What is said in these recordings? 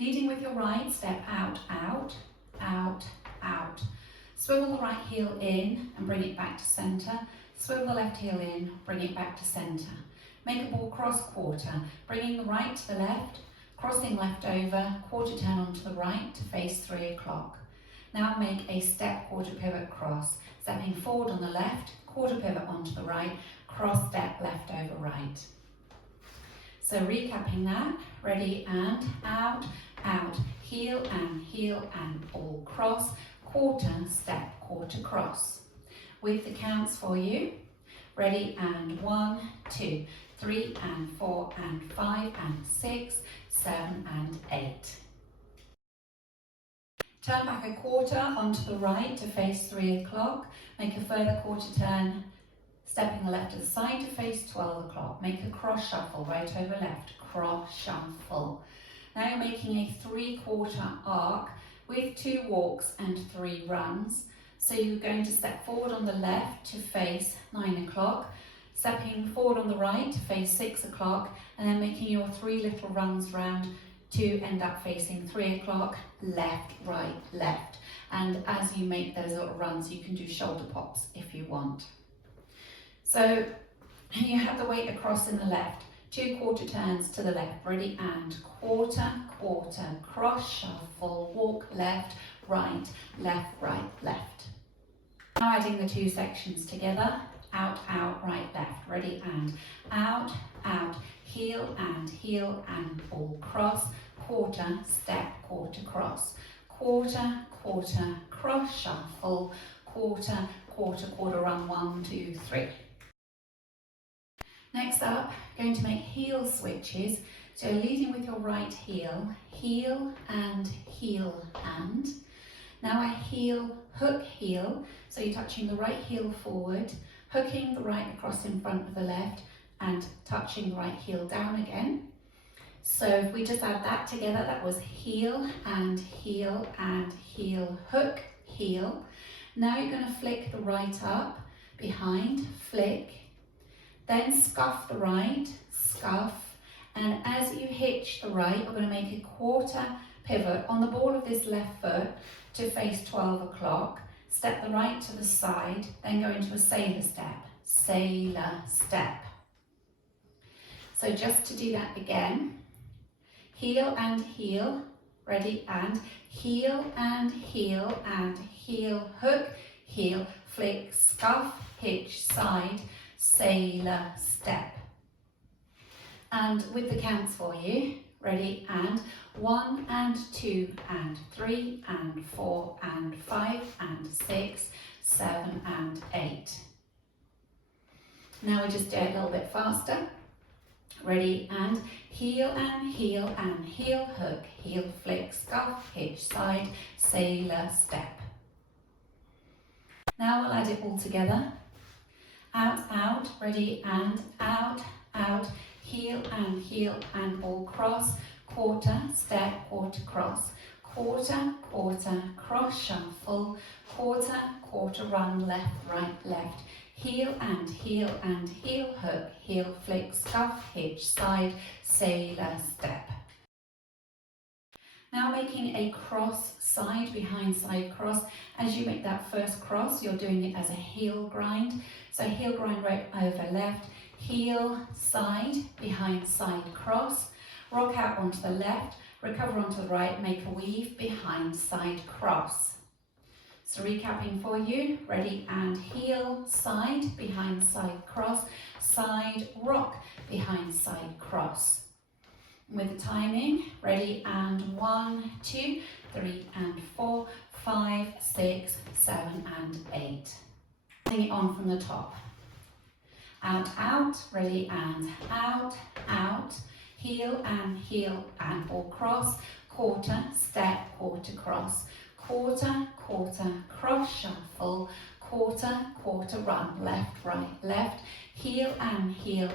Leading with your right, step out, out, out, out. Swivel the right heel in and bring it back to centre. Swivel the left heel in, bring it back to centre. Make a ball cross quarter, bringing the right to the left, crossing left over, quarter turn onto the right to face 3 o'clock. Now make a step quarter pivot cross, stepping forward on the left, quarter pivot onto the right, cross step left over right. So recapping that, ready and out, out, heel and ball cross, quarter, step, quarter cross. With the counts for you, ready and 1, 2, 3 and 4 and 5 and 6, 7 and 8. Turn back a quarter onto the right to face 3 o'clock, make a further quarter turn, stepping the left to the side to face 12 o'clock. Make a cross shuffle, right over left, cross shuffle. Now you're making a 3/4 arc with 2 walks and 3 runs. So you're going to step forward on the left to face 9 o'clock, stepping forward on the right to face 6 o'clock, and then making your 3 little runs round to end up facing 3 o'clock, left, right, left. And as you make those little runs, you can do shoulder pops if you want. So you have the weight across in the left, 2 quarter turns to the left, ready and quarter, quarter, cross shuffle, walk left, right, left. Now adding the 2 sections together, out, right, left, ready and out, heel and ball cross, quarter, step, quarter cross, quarter, quarter, cross shuffle, quarter, quarter, quarter run, 1, 2, 3. Next up, going to make heel switches. So leading with your right heel, heel and heel and. Now a heel, hook heel, so you're touching the right heel forward, hooking the right across in front of the left and touching the right heel down again. So if we just add that together, that was heel and heel and heel, hook, heel. Now you're going to flick the right up, behind, flick, then scuff the right, scuff, and as you hitch the right, you're going to make a quarter pivot on the ball of this left foot to face 12 o'clock, step the right to the side, then go into a sailor step. So just to do that again, heel and heel, ready and heel and heel and heel, hook, heel, flick, scuff, hitch, side, sailor step. And with the counts for you, ready and 1 and 2 and 3 and 4 and 5 and 6, 7 and 8. Now we just do it a little bit faster. Ready and heel and heel and heel, hook, heel, flick, scuff, hitch, side, sailor step. Now we'll add it all together. Out, ready and out, heel and ball cross, quarter, step, quarter cross, quarter, quarter, cross shuffle, quarter, quarter run, left, right, left, heel and heel, hook, heel, flick, scuff, hitch, side, sailor step. Now making a cross, side, behind, side cross. As you make that first cross, you're doing it as a heel grind. So heel grind right over left, heel, side, behind, side cross, rock out onto the left, recover onto the right, make a weave, behind, side cross. So recapping for you, ready and heel, side, behind, side cross, side, rock, behind, side cross. With the timing, ready and 1, 2, 3 and 4, 5, 6, 7 and 8. Bring it on from the top. Out, ready and out, heel and ball cross, quarter, step, quarter cross, quarter, quarter, cross shuffle, quarter, quarter run, left, right, left, heel and heel,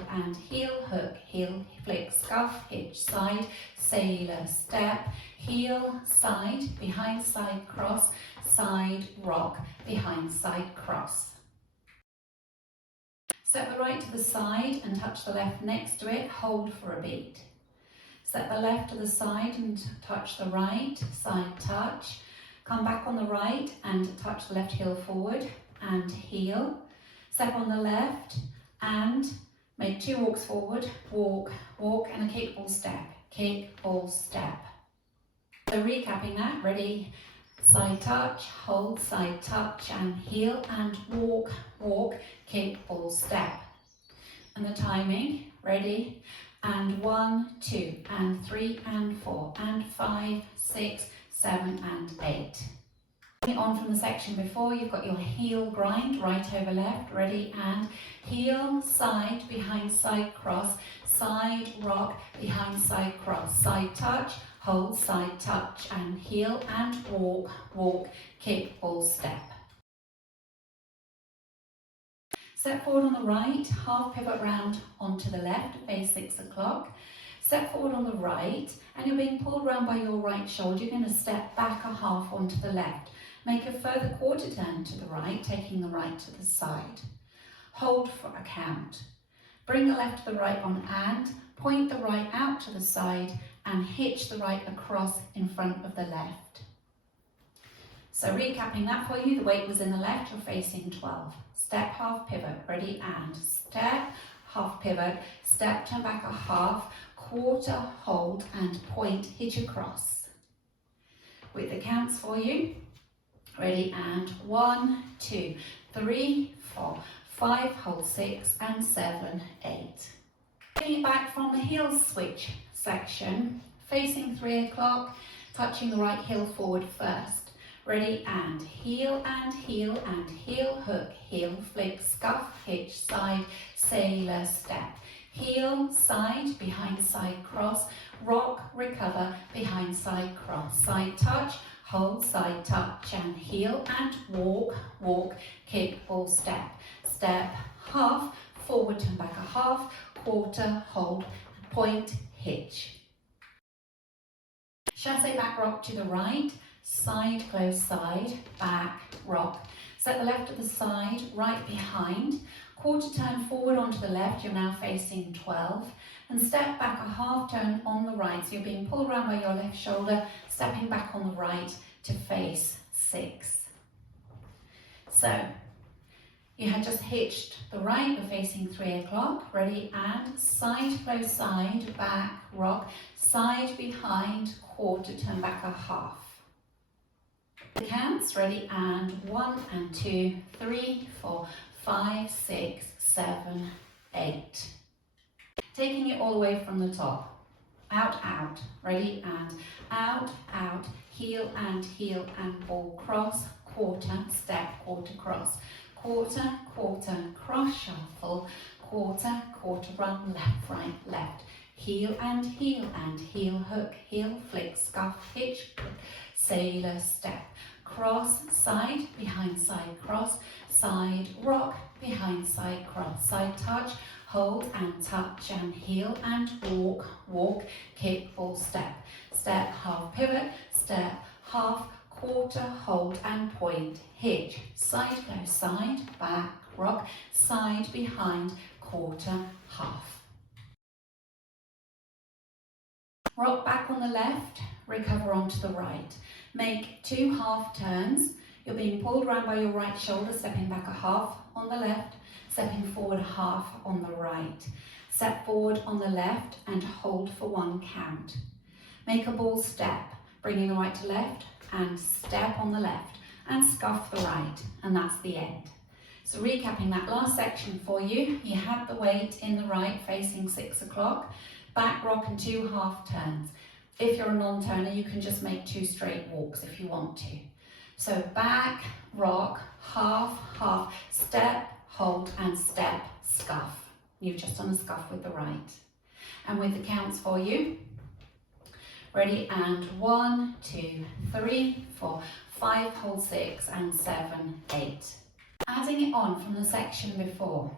hook, heel, flick, scuff, hitch, side, sailor step, heel, side, behind, side cross, side, rock, behind, side cross. Step the right to the side and touch the left next to it, hold for a beat. Step the left to the side and touch the right, side touch. Come back on the right and touch the left heel forward and heel. Step on the left and make 2 walks forward, walk, walk, and a kick, ball, step, kick, ball, step. So recapping that, ready, side touch, hold, side touch, and heel, and walk, walk, kick, ball, step. And the timing, ready, and 1, 2, and 3, and 4, and 5, 6, 7, and 8. On from the section before, you've got your heel grind, right over left, ready, and heel, side, behind, side, cross, side, rock, behind, side, cross, side touch, hold, side touch, and heel, and walk, walk, kick, ball, step. Step forward on the right, half pivot round onto the left, face 6 o'clock. Step forward on the right, and you're being pulled round by your right shoulder. You're going to step back a half onto the left. Make a further quarter turn to the right, taking the right to the side. Hold for a count. Bring the left to the right on and point the right out to the side and hitch the right across in front of the left. So recapping that for you, the weight was in the left, you're facing 12. Step, half pivot, ready, and step, half pivot, step, turn back a half, quarter, hold, and point, hitch across. With the counts for you, ready, and 1, 2, 3, 4, 5, hold 6, and 7, 8. Getting it back from the heel switch section, facing 3 o'clock, touching the right heel forward first. Ready, and heel, and heel, and heel, hook, heel, flick, scuff, hitch, side, sailor, step. Heel, side, behind, side, cross, rock, recover, behind, side, cross, side touch, hold, side touch, and heel, and walk, walk, kick, ball, step. Step, half, forward, turn back a half, quarter, hold, point, hitch. Chassé back rock to the right, side, close, side, back, rock. Set the left at the side, right behind, quarter turn forward onto the left, you're now facing 12, and step back a half turn on the right, so you're being pulled around by your left shoulder, stepping back on the right to face 6. So, you had just hitched the right, you're facing 3 o'clock, ready, and side, close, side, back, rock, side, behind, quarter, turn back a half. The counts, ready, and 1, and 2, 3, 4, 5, 6, 7, 8. Taking it all the way from the top. Out, out, ready, and out, out, heel, and ball, cross, quarter, step, quarter, cross, quarter, quarter, cross, shuffle, quarter, quarter, run, left, right, left, heel, and heel, hook, heel, flick, scuff, hitch, sailor, step, cross, side, behind, side, cross, side, rock, behind, side, cross, side touch, hold and touch, and heel, and walk, walk, kick, ball, step, step, half pivot, step, half, quarter, hold, and point, hitch, side, close, side, back, rock, side, behind, quarter, half. Rock back on the left, recover onto the right. Make 2 half turns. You're being pulled around by your right shoulder, stepping back a half on the left, stepping forward a half on the right. Step forward on the left and hold for 1 count. Make a ball step, bringing the right to left and step on the left and scuff the right, and that's the end. So recapping that last section for you, you had the weight in the right facing 6 o'clock, back rock and 2 half turns. If you're a non-turner, you can just make 2 straight walks if you want to. So back, rock, half, half, step, hold, and step, scuff. You've just done a scuff with the right. And with the counts for you, ready, and 1, 2, 3, 4, 5, hold 6, and 7, 8. Adding it on from the section before,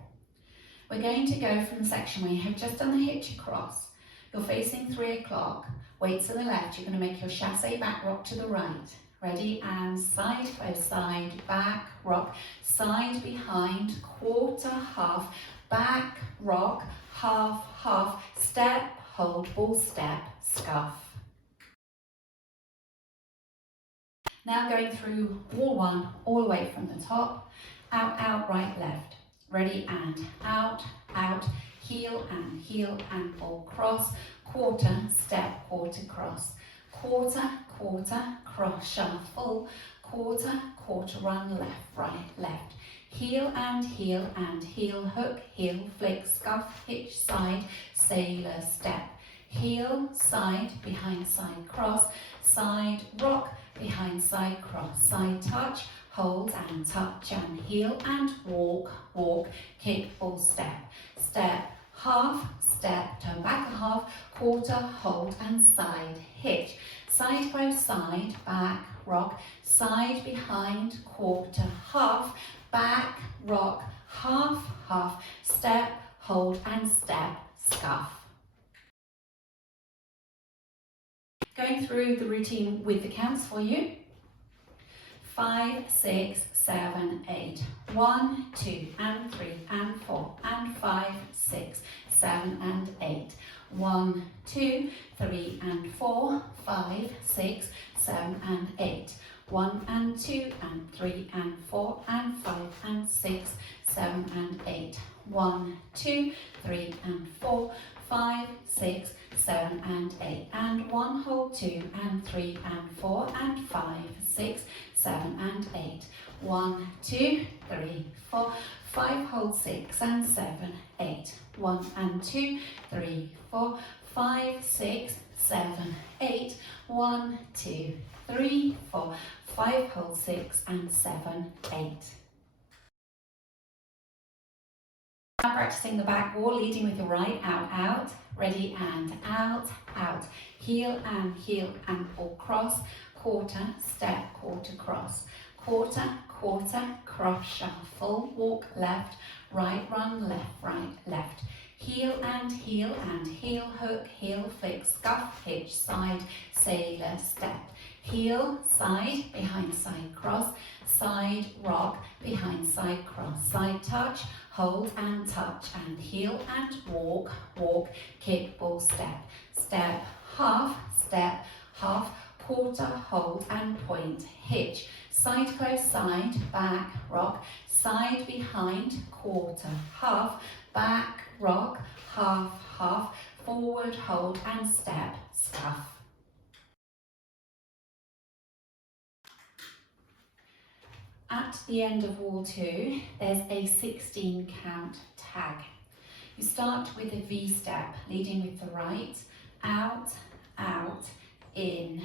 we're going to go from the section where you have just done the hitch across. You're facing 3 o'clock, weight to the left, you're going to make your chassé back rock to the right. Ready, and side, close, side, back, rock, side, behind, quarter, half, back, rock, half, half, step, hold, ball step, scuff. Now going through wall one, all the way from the top, out, out, right, left. Ready, and out, out, heel, and ball cross, quarter, step, quarter, cross, quarter, quarter, cross, shuffle, quarter, quarter, run, left, right, left, heel, and heel, hook, heel, flick, scuff, hitch, side, sailor, step, heel, side, behind, side, cross, side, rock, behind, side, cross, side, touch, hold and touch and heel and walk, walk, kick, ball, step, step, half, step, turn back a half, quarter, hold and side, hitch, side, close, side, back, rock, side, behind, quarter, half, back, rock, half, half, step, hold and step, scuff. Going through the routine with the counts for you. 5, 6, 7, 8. 1, 2, and 3, and 4, and 5, 6, 7, and 8. 1, 2, 3, and 4, 5, 6, 7, and 8. 1 and 2 and 3 and 4 and 5 and 6, 7 and 8. 1, 2, 3 and 4, 5, 6, 7 and 8. And 1, hold 2 and 3 and 4 and 5, 6, 7 and 8. 1, 2, 3, 4, 5, hold 6 and 7, 8. 1 and 2, 3, 4, 5, 6, 7, 8. 1, 2, 3, 4, 5, hold 6 and 7, 8. Now practicing the back wall, leading with your right, out, out, ready, and out, out, heel, and ball cross, quarter, step, quarter, cross, quarter, quarter, cross, shuffle, walk left, right, run left, right, left, heel, and heel, hook, heel, flick, scuff, hitch, side, sailor, step, heel, side, behind, side, cross, side, rock, behind, side, cross, side, touch, hold and touch, and heel and walk, walk, kick, ball, step, step, half, quarter, hold and point, hitch, side, close, side, back, rock, side, behind, quarter, half, back, rock, half, forward, hold and step, scuff. At the end of wall 2, there's a 16 count tag. You start with a V step, leading with the right, out, out, in,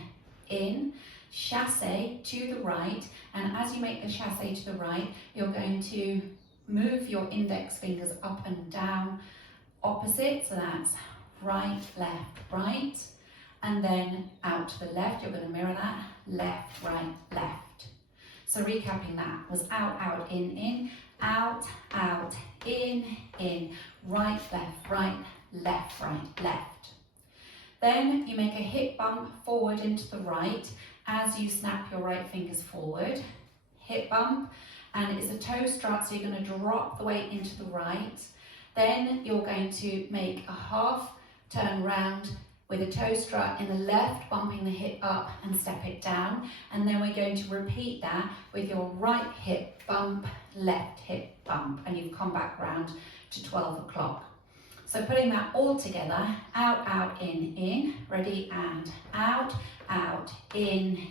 chassé to the right, and as you make the chassé to the right, you're going to move your index fingers up and down opposite, so that's right, left, right, and then out to the left, you're going to mirror that, left, right, left. So recapping that was out, out, in, out, out, in, right, left, left. Then you make a hip bump forward into the right as you snap your right fingers forward. Hip bump, and it's a toe strut, so you're going to drop the weight into the right. Then you're going to make a half turn round with a toe strut in the left, bumping the hip up and step it down. And then we're going to repeat that with your right hip bump, left hip bump, and you've come back round to 12 o'clock. So putting that all together, out, out, in, ready, and out, out, in,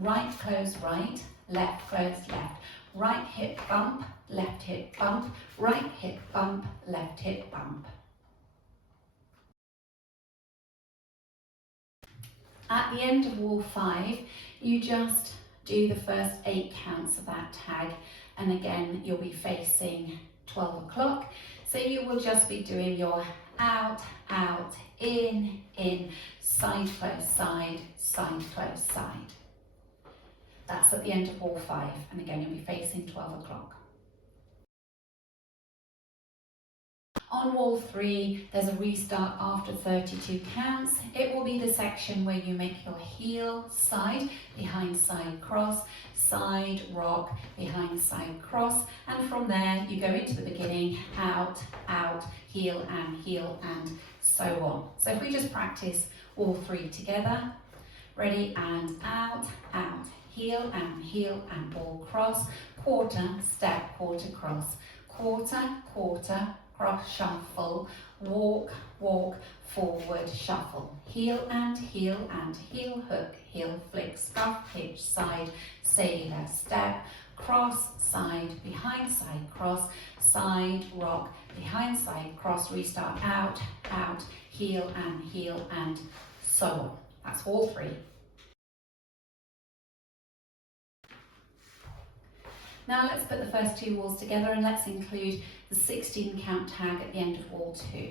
right, close, right, left, close, left, right hip bump, left hip bump, right hip bump, left hip bump. At the end of wall 5, you just do the first 8 counts of that tag, and again you'll be facing 12 o'clock, so you will just be doing your out, out, in, side, close, side, close, side. That's at the end of wall 5, and again you'll be facing 12 o'clock. On wall 3, there's a restart after 32 counts. It will be the section where you make your heel, side, behind, side, cross, side, rock, behind, side, cross, and from there you go into the beginning, out, out, heel, and so on. So if we just practice all 3 together, ready, and out, out, heel, and ball cross, quarter, step, quarter, cross, quarter, quarter, cross, shuffle, walk, walk, forward, shuffle, heel, and heel, hook, heel, flick, scuff, hitch, side, sailor, step, cross, side, behind, side, cross, side, rock, behind, side, cross, restart, out, out, heel, and so on. That's all 3. Now let's put the first 2 walls together and let's include the 16 count tag at the end of wall 2.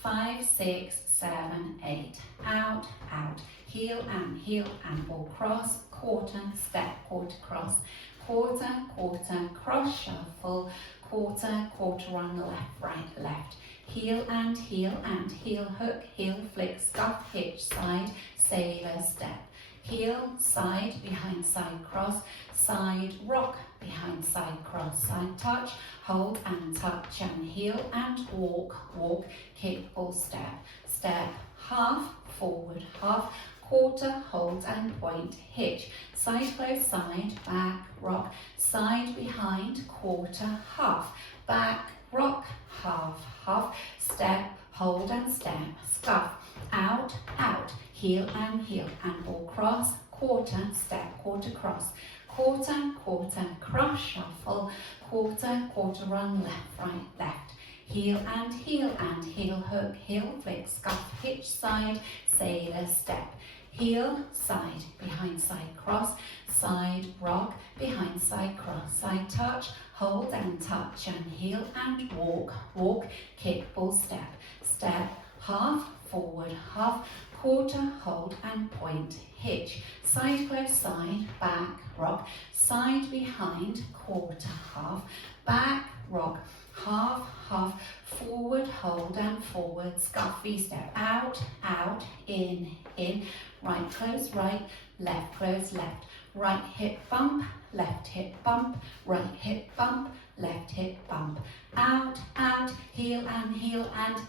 5, 6, 7, 8, out, out, heel, and ball cross, quarter, step, quarter, cross, quarter, quarter, cross, shuffle, quarter, quarter on the left, right, left, heel, and heel, hook, heel, flick, scuff, hitch, side, sailor, step, heel, side, behind, side, cross, side, rock, behind, side, cross, side, touch, hold and touch, and heel, and walk, walk, kick, ball, step, step, half, forward, half, quarter, hold and point, hitch, side, close, side, back, rock, side, behind, quarter, half, back, rock, half, half, step, hold and step, scuff, out, out, heel, and ball cross, quarter, step, quarter, cross, quarter, quarter, cross, shuffle, quarter, quarter, run, left, right, left, heel, and heel, hook, heel, flick, scuff, hitch, side, sailor, step, heel, side, behind, side, cross, side, rock, behind, side, cross, side, touch, hold and touch, and heel, and walk, walk, kick, ball, step, step, half, forward, half, quarter, hold and point, hitch, side, close, side, back, rock, side, behind, quarter, half, back, rock, half, half, forward, hold and forward, scuff, V-step, out, out, in, right, close, right, left, close, left, right hip bump, left hip bump, right hip bump, left hip bump, out, out, heel, and